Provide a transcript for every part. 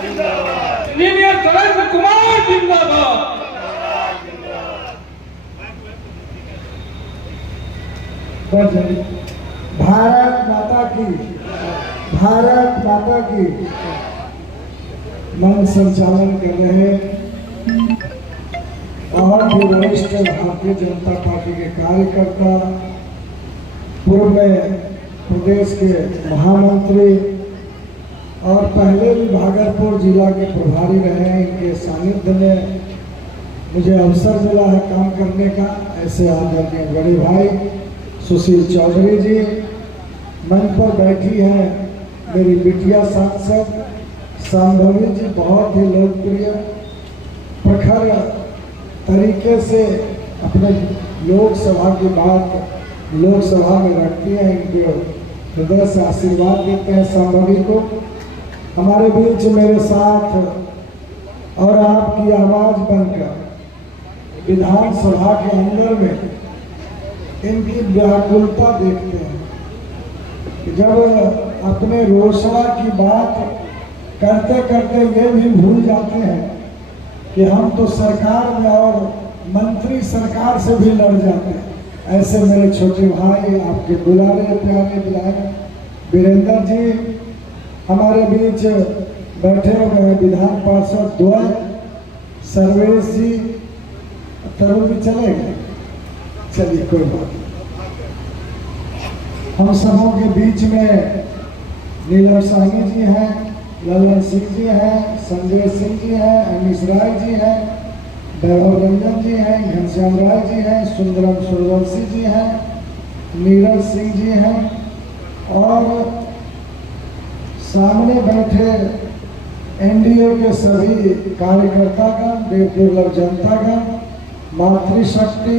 Engineer Surendra Kumar जिंदाबाद। भारत माता की, भारत माता की। मंच संचालन कर रहे बहुत ही वरिष्ठ भारतीय जनता पार्टी के कार्यकर्ता, पूर्व में प्रदेश के महामंत्री और पहले भी भागलपुर जिला के प्रभारी रहे हैं। इनके सानिध्य में मुझे अवसर मिला है काम करने का। ऐसे आदरणीय बड़े भाई सुशील चौधरी जी मंच पर बैठी हैं, मेरी बिटिया सांसद शांभवी जी बहुत ही लोकप्रिय प्रखर तरीके से अपने लोकसभा की बात लोकसभा में रखती हैं। इनके हृदय से आशीर्वाद देते हैं शांभवी को। हमारे बीच मेरे साथ और आपकी आवाज बनकर विधानसभा के अंदर में इनकी व्याकुलता देखते हैं कि जब अपने रोसड़ा की बात करते करते ये भी भूल जाते हैं कि हम तो सरकार में और मंत्री सरकार से भी लड़ जाते हैं। ऐसे मेरे छोटे भाई आपके बुलारे प्यारे विधायक वीरेंद्र जी हमारे बीच बैठे हुए हैं। विधान पार्षद द्वय सर्वेश जी, तरुण भी चले गए, चलिए कोई बात नहीं। हम सबों के बीच में नीलम साहनी जी हैं, ललन सिंह जी हैं, संजय सिंह जी हैं, अमीश राय जी हैं, वैभव रंजन जी हैं, घनश्याम राय जी हैं, सुंदरम सूर्यवंशी जी हैं, नीरज सिंह जी हैं और सामने बैठे एनडीए के सभी कार्यकर्तागण, देव दुर्लभ जनतागण, मातृशक्ति,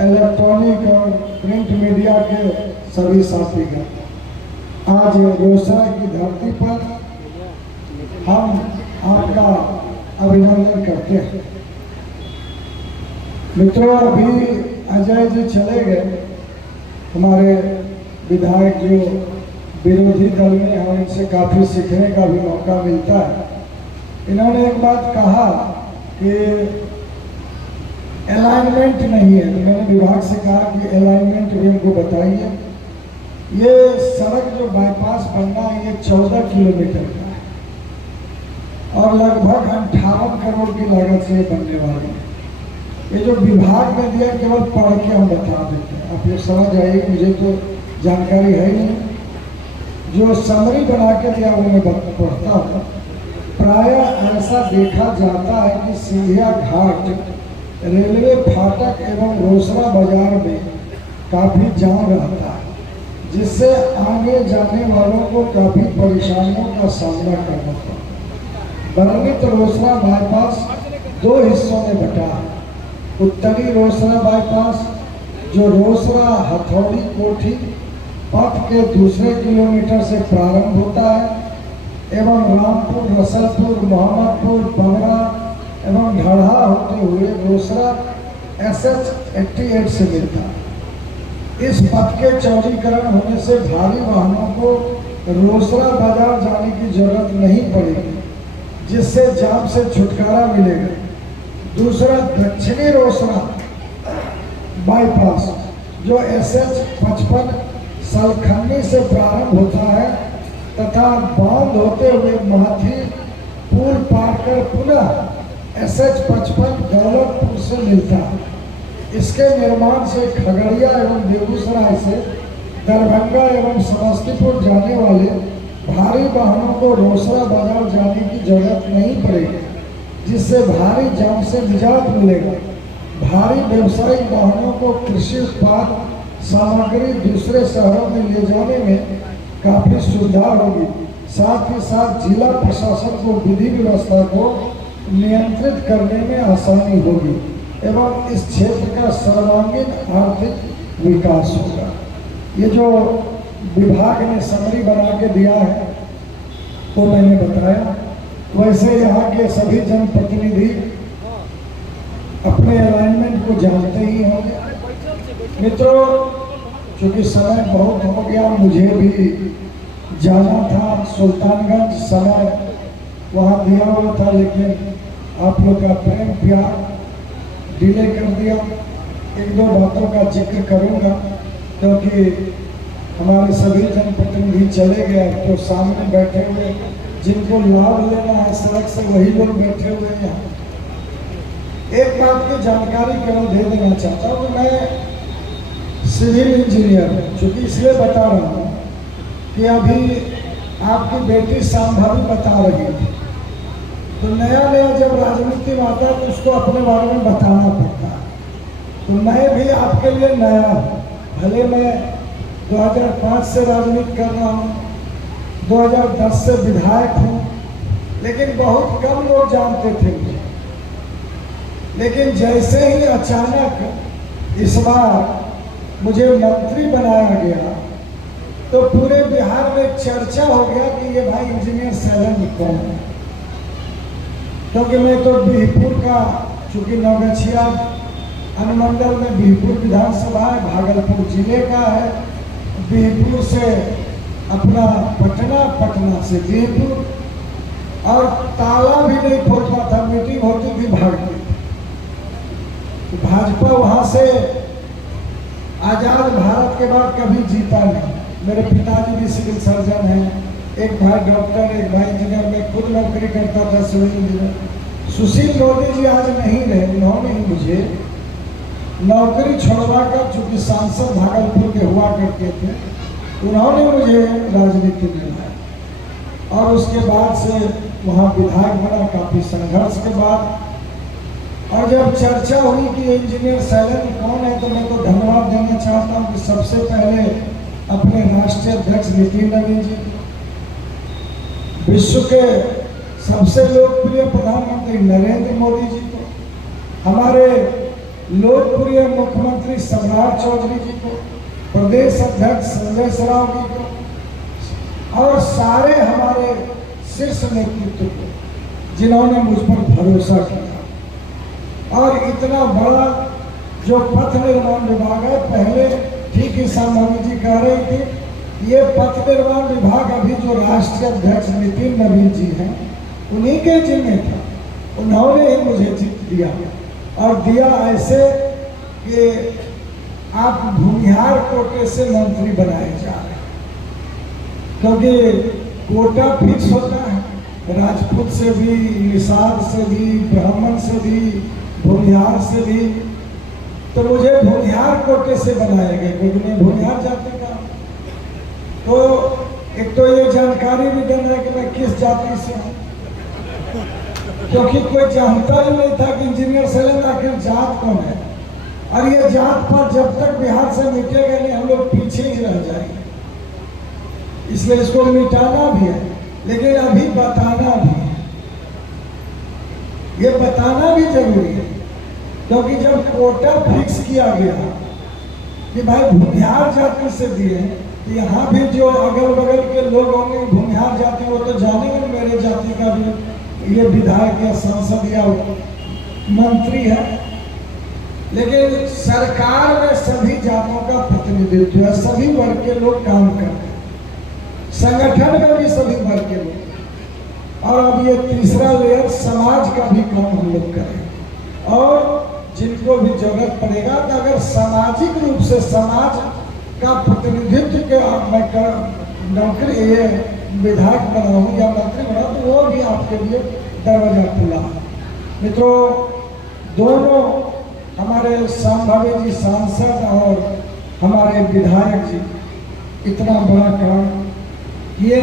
इलेक्ट्रॉनिक और प्रिंट मीडिया के सभी साथीगण, आज रोसड़ा की धरती पर हम आपका अभिनंदन करते हैं। मित्रों, अभी अजय जी चले गए, हमारे विधायक जो विरोधी दल में हम इनसे काफ़ी सीखने का भी मौका मिलता है। इन्होंने एक बात कहा कि अलाइनमेंट नहीं है, तो मैंने विभाग से कहा कि अलाइनमेंट भी हमको बताइए। ये सड़क जो बाईपास बनना है ये 14 किलोमीटर का है और लगभग 58 करोड़ की लागत से ये बनने वाली है। ये जो विभाग में दिया केवल पढ़ के हम बता देते हैं, आप ये समझ आइए, मुझे तो जानकारी है ही नहीं। जो समरी बना के दिया वो मैं पढ़ता हूँ। प्रायः ऐसा देखा जाता है कि सिंधिया घाट, रेलवे फाटक एवं रोसड़ा बाजार में काफ़ी जाम रहता है, जिससे आने जाने वालों को काफ़ी परेशानियों का सामना करना पड़ता है। वर्णित रोसड़ा बाईपास 2 हिस्सों में बटा है। उत्तरी रोसड़ा बाईपास जो रोसड़ा हथौड़ी कोठी पथ के दूसरे किलोमीटर से प्रारंभ होता है एवं रामपुर, रसलपुर, मोहम्मदपुर, बंगरा एवं ढढ़ा होते हुए रोसड़ा SH 88 से मिलता है। इस पथ के चौड़ीकरण होने से भारी वाहनों को रोसड़ा बाजार जाने की जरूरत नहीं पड़ेगी, जिससे जाम से छुटकारा मिलेगा। दूसरा, दक्षिणी रोसड़ा बाईपास जो SH 55 सलखन्नी से प्रारंभ होता है तथा बांध होते हुए महाथी पुल पार कर पुनः SH 55 दौलतपुर से मिलता है। इसके निर्माण से खगड़िया एवं बेगूसराय से दरभंगा एवं समस्तीपुर जाने वाले भारी वाहनों को रोसड़ा बाजार जाने की जरूरत नहीं पड़ेगी, जिससे भारी जाम से निजात मिलेगा। भारी व्यवसायिक वाहनों को कृषि उत्पाद सामग्री दूसरे शहरों में ले जाने में काफ़ी सुविधा होगी। साथ ही साथ जिला प्रशासन को विधि व्यवस्था को नियंत्रित करने में आसानी होगी एवं इस क्षेत्र का सर्वांगीण आर्थिक विकास होगा। ये जो विभाग ने समरी बना के दिया है तो मैंने बताया। वैसे यहाँ के सभी जनप्रतिनिधि अपने अलाइनमेंट को जानते ही होंगे। मित्रों, चूँकि समय बहुत हो गया, मुझे भी जाना था सुल्तानगंज, समय वहाँ दिया हुआ था, लेकिन आप लोग का प्रेम प्यार डिले कर दिया। एक दो बातों का जिक्र करूँगा, क्योंकि हमारे सभी जनप्रतिनिधि चले गए, तो सामने बैठे हुए जिनको लाभ लेना है सड़क से वही लोग बैठे हुए हैं। एक बात की जानकारी केवल दे देना चाहता हूँ कि मैं सिविल इंजीनियर हूँ, चूँकि इसलिए बता रहा हूँ कि अभी आपकी बेटी संभावी बता रही थी, तो नया नया जब राजनीति में आता है तो उसको अपने बारे में बताना पड़ता है। तो मैं भी आपके लिए नया हूँ, भले मैं 2005 से राजनीति कर रहा हूँ, 2010 से विधायक हूँ, लेकिन बहुत कम लोग जानते थे मुझे। लेकिन जैसे ही अचानक इस बार मुझे मंत्री बनाया गया, तो पूरे बिहार में चर्चा हो गया कि ये भाई इंजीनियर सैलन कौन है। क्योंकि मैं तो बिहपुर का, चूँकि नवगछिया अनुमंडल में बिहपुर विधानसभा है, भागलपुर जिले का है, बिहपुर से अपना पटना, पटना से बिहपुर, और ताला भी नहीं खोलता था, मीटिंग होती थी भागती थी। तो भाजपा वहाँ से आज़ाद भारत के बाद कभी जीता नहीं। मेरे पिताजी भी सिविल सर्जन हैं, एक भाई डॉक्टर, एक भाई इंजीनियर, मैं खुद नौकरी करता था सिविल इंजीनियर। सुशील मोदी जी आज नहीं रहे, उन्होंने ही मुझे नौकरी छोड़वाकर, चूँकि सांसद भागलपुर के हुआ करते थे, उन्होंने मुझे राजनीति में लाया और उसके बाद से वहाँ विधायक बना, काफ़ी संघर्ष के बाद। और जब चर्चा हुई कि इंजीनियर सैलन कौन है, तो मैं तो धन्यवाद देना चाहता हूँ कि सबसे पहले अपने राष्ट्रीय अध्यक्ष नितिन नवीन जी, विश्व के सबसे लोकप्रिय प्रधानमंत्री नरेंद्र मोदी जी को, हमारे लोकप्रिय मुख्यमंत्री सम्राट चौधरी जी को, प्रदेश अध्यक्ष संजय सराव जी को, और सारे हमारे शीर्ष नेतृत्व को, जिन्होंने मुझ पर भरोसा किया। और इतना बड़ा जो पथ निर्माण विभाग है, पहले ठीक ही संभावी जी कह रही थी, ये पथ निर्माण विभाग अभी जो राष्ट्रीय अध्यक्ष नितिन नवीन जी हैं, उन्हीं के जिम्मे था। उन्होंने ही मुझे जीत दिया, और दिया ऐसे कि आप भूमिहार कोटे से मंत्री बनाए जा रहे हैं, क्योंकि कोटा फिक्स होता है, राजपूत से भी, निषाद से भी, ब्राह्मण से भी, भूमिहार से भी। तो मुझे भूमिहार कोटे से बनाए गए, क्योंकि मैं भूमिहार जाति का। तो एक तो ये जानकारी भी देना है कि मैं किस जाति से हूँ, क्योंकि कोई जानता ही नहीं था कि इंजीनियर सैलन आखिर जात कौन है। और ये जात पर जब तक बिहार से मिटेगा नहीं, हम लोग पीछे ही रह जाएंगे। इसलिए इसको मिटाना भी है, लेकिन अभी बताना भी है, ये बताना भी जरूरी है। क्योंकि जब कोटा फिक्स किया गया कि भाई भूमिहार जाति से दिए, तो यहाँ भी जो अगल बगल के लोग होंगे भूमिहार जाति, वो तो जानेंगे मेरे जाति का भी ये विधायक या सांसद या मंत्री है। लेकिन सरकार में सभी जातों का प्रतिनिधित्व है, सभी वर्ग के लोग काम करते हैं, संगठन में भी सभी वर्ग के लोग। और अब ये तीसरा लेयर समाज का भी काम हम लोग करें, और जिनको भी जरूरत पड़ेगा, तो अगर सामाजिक रूप से समाज का प्रतिनिधित्व के मैं नौकरी ये विधायक बनाऊँ या मंत्री बनाऊँ, तो वो भी आपके लिए दरवाजा खुला है। मित्रों, दोनों हमारे संभावी जी सांसद और हमारे विधायक जी इतना बड़ा काम किए।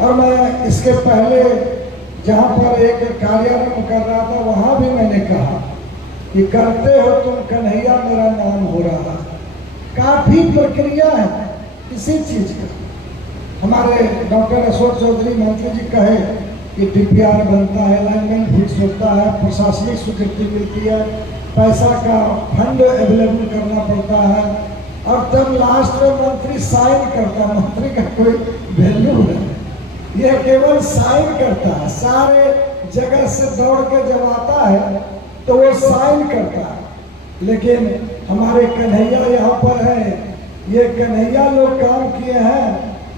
और मैं इसके पहले जहाँ पर एक कार्यालय कर रहा था, वहाँ भी मैंने कहा कि करते हो तुम कन्हैया मेरा नाम हो रहा है। काफ़ी प्रक्रिया है किसी चीज़ का। हमारे डॉक्टर अशोक चौधरी मंत्री जी कहे कि DPR बनता है, अलाइनमेंट फिक्स होता है, प्रशासनिक स्वीकृति मिलती है, पैसा का फंड अवेलेबल करना पड़ता है, और तब लास्ट में मंत्री साइन करता है। मंत्री का कोई वैल्यू नहीं, ये केवल साइन करता है। सारे जगह से दौड़ के जब आता है तो वो साइन करता है। लेकिन हमारे कन्हैया यहाँ पर है, ये कन्हैया लोग काम किए हैं,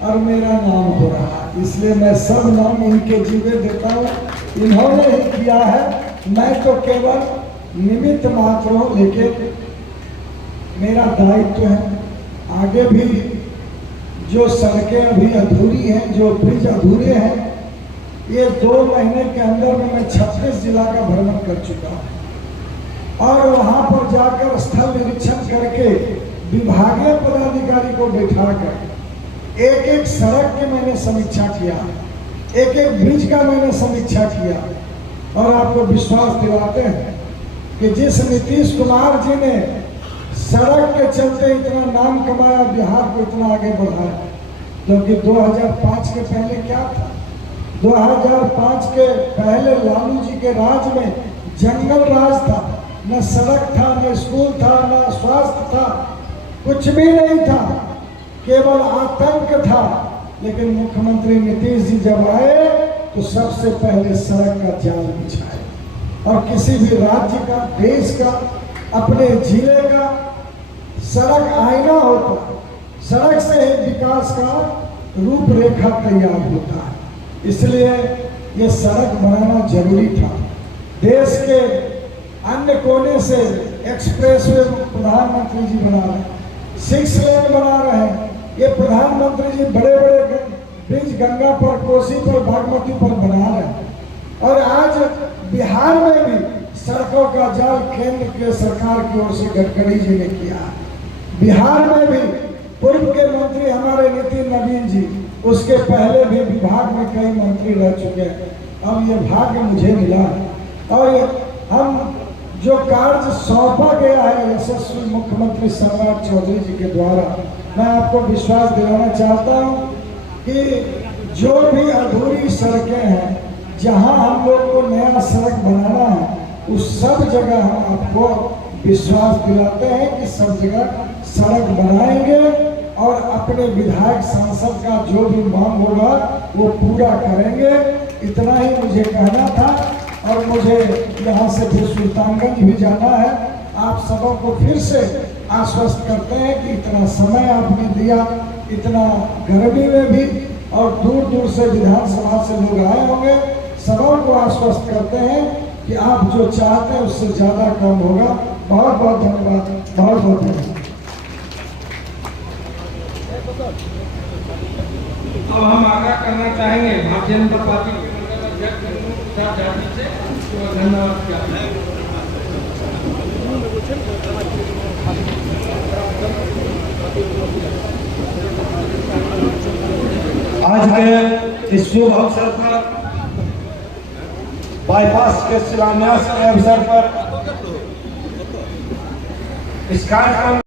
और मेरा नाम हो रहा है, इसलिए मैं सब नाम इनके जीवे देता हूँ। इन्होंने ही किया है, मैं तो केवल निमित्त मात्र हूँ, लेकिन मेरा दायित्व है। आगे भी जो सड़कें अभी अधूरी हैं, जो ब्रिज अधूरे हैं, ये 2 महीने के अंदर में मैं 36 जिला का भ्रमण कर चुका हूँ और वहाँ पर जाकर स्थल निरीक्षण करके विभागीय पदाधिकारी को बैठाकर एक एक सड़क की मैंने समीक्षा किया, एक एक ब्रिज का मैंने समीक्षा किया। और आपको विश्वास दिलाते हैं कि जिस नीतीश कुमार जी ने सड़क के चलते इतना नाम कमाया, बिहार को इतना आगे बढ़ाया, क्योंकि 2005 के पहले क्या था? 2005 के पहले लालू जी के राज में जंगल राज था, न सड़क था, न स्कूल था, न स्वास्थ्य था, कुछ भी नहीं था, केवल आतंक था। लेकिन मुख्यमंत्री नीतीश जी जब आए तो सबसे पहले सड़क का जाल बिछाए और किसी भी राज्य का, देश का, अपने जिले का सड़क आईना होता है, सड़क से ही विकास का रूपरेखा तैयार होता है। इसलिए ये सड़क बनाना जरूरी था। देश के अन्य कोने से एक्सप्रेसवे प्रधानमंत्री जी बना रहे हैं, 6 लेन बना रहे हैं, ये प्रधानमंत्री जी बड़े बड़े ब्रिज गंगा पर, कोसी पर, बागमती पर बना रहे हैं। और आज बिहार में भी सड़कों का जाल केंद्र के सरकार की ओर से गडकरी जी ने किया है। बिहार में भी पूर्व के मंत्री हमारे नितिन नवीन जी, उसके पहले भी विभाग में कई मंत्री रह चुके हैं। अब ये भाग्य मुझे मिला और हम जो कार्य सौंपा गया है यशस्वी मुख्यमंत्री सम्राट चौधरी जी के द्वारा, मैं आपको विश्वास दिलाना चाहता हूँ कि जो भी अधूरी सड़कें हैं, जहाँ हम लोग को नया सड़क बनाना है, उस सब जगह हम आपको विश्वास दिलाते हैं कि सब जगह सड़क बनाएंगे और अपने विधायक सांसद का जो भी मांग होगा वो पूरा करेंगे। इतना ही मुझे कहना था और मुझे यहाँ से फिर सुल्तानगंज भी जाना है। आप सबों को फिर से आश्वस्त करते हैं कि इतना समय आपने दिया, इतना गर्मी में भी, और दूर दूर से विधानसभा से लोग आए होंगे, सबों को आश्वस्त करते हैं कि आप जो चाहते हैं उससे ज़्यादा कम होगा। बहुत बहुत धन्यवाद, बहुत बहुत धन्यवाद। अब हम आगाह करना चाहेंगे भारतीय जनता पार्टी के अध्यक्ष से धन्यवाद क्या आज के इस शुभ अवसर पर, बाईपास के शिलान्यास के अवसर पर इस कार्यक्रम